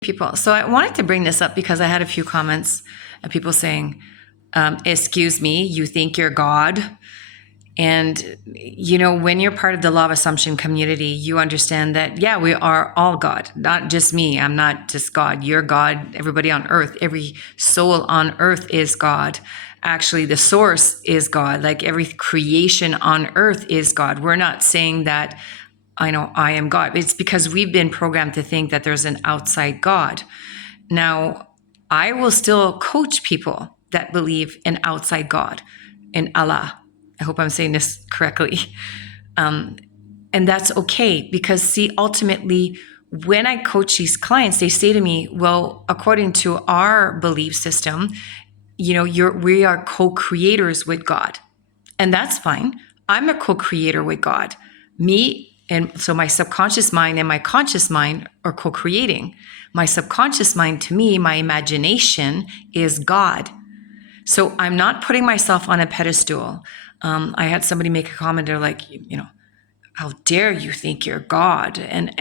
people. So I wanted to bring this up because I had a few comments of people saying, excuse me, you think you're God? And, when you're part of the law of assumption community, you understand that, yeah, we are all God, not just me. I'm not just God. You're God. Everybody on earth, every soul on earth is God. Actually, the source is God. Like every creation on earth is God. We're not saying that I know I am God. It's because we've been programmed to think that there's an outside God. Now, I will still coach people that believe in outside God, in Allah. I hope I'm saying this correctly. And that's okay because, see, ultimately, when I coach these clients, they say to me, well, according to our belief system, we are co-creators with God. And that's fine. I'm a co-creator with God. So my subconscious mind and my conscious mind are co-creating. My subconscious mind, to me, my imagination is God. So I'm not putting myself on a pedestal. I had somebody make a comment. They're like, how dare you think you're God? And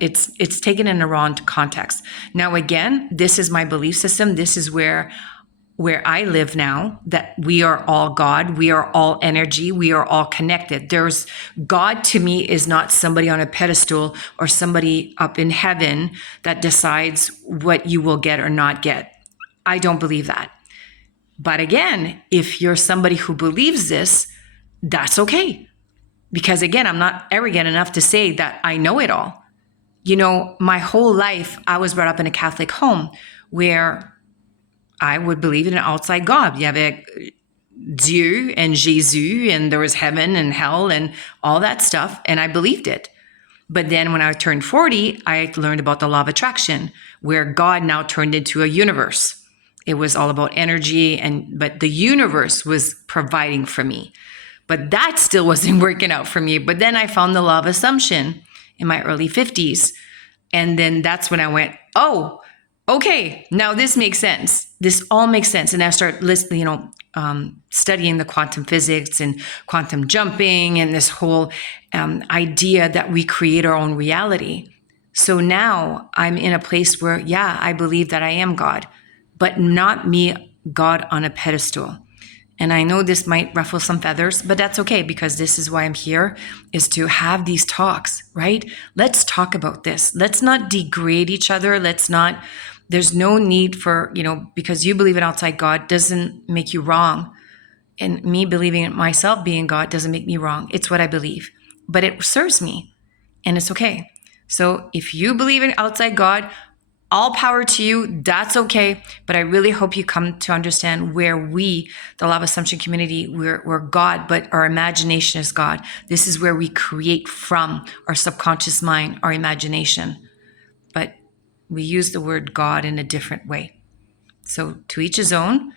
it's taken in the wrong context. Now, again, this is my belief system. This is where I live now, that we are all God, we are all energy, we are all connected. God to me is not somebody on a pedestal or somebody up in heaven that decides what you will get or not get. I don't believe that. But again, if you're somebody who believes this, that's okay. Because again, I'm not arrogant enough to say that I know it all. My whole life, I was brought up in a Catholic home where I would believe in an outside God. You have a Dieu and Jesus, and there was heaven and hell and all that stuff, and I believed it. But then when I turned 40, I learned about the law of attraction, where God now turned into a universe. It was all about energy, but the universe was providing for me. But that still wasn't working out for me. But then I found the law of assumption in my early 50s. And then that's when I went, oh, okay, now this makes sense. This all makes sense. And I started listening, studying the quantum physics and quantum jumping and this whole idea that we create our own reality. So now I'm in a place where, yeah, I believe that I am God, but not me, God on a pedestal. And I know this might ruffle some feathers, but that's okay because this is why I'm here, is to have these talks, right? Let's talk about this. Let's not degrade each other. There's no need for, because you believe in outside God doesn't make you wrong. And me believing in myself being God doesn't make me wrong. It's what I believe, but it serves me and it's okay. So if you believe in outside God, all power to you, that's okay. But I really hope you come to understand where we, the law of assumption community, we're God, but our imagination is God. This is where we create from our subconscious mind, our imagination. But we use the word God in a different way. So to each his own,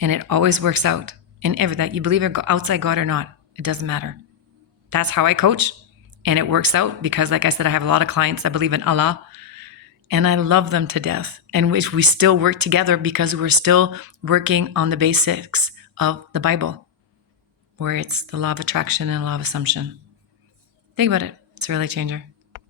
and it always works out. And that you believe in outside God or not, it doesn't matter. That's how I coach. And it works out because, like I said, I have a lot of clients that believe in Allah. And I love them to death. And we still work together because we're still working on the basics of the Bible, where it's the law of attraction and law of assumption. Think about it. It's a really changer.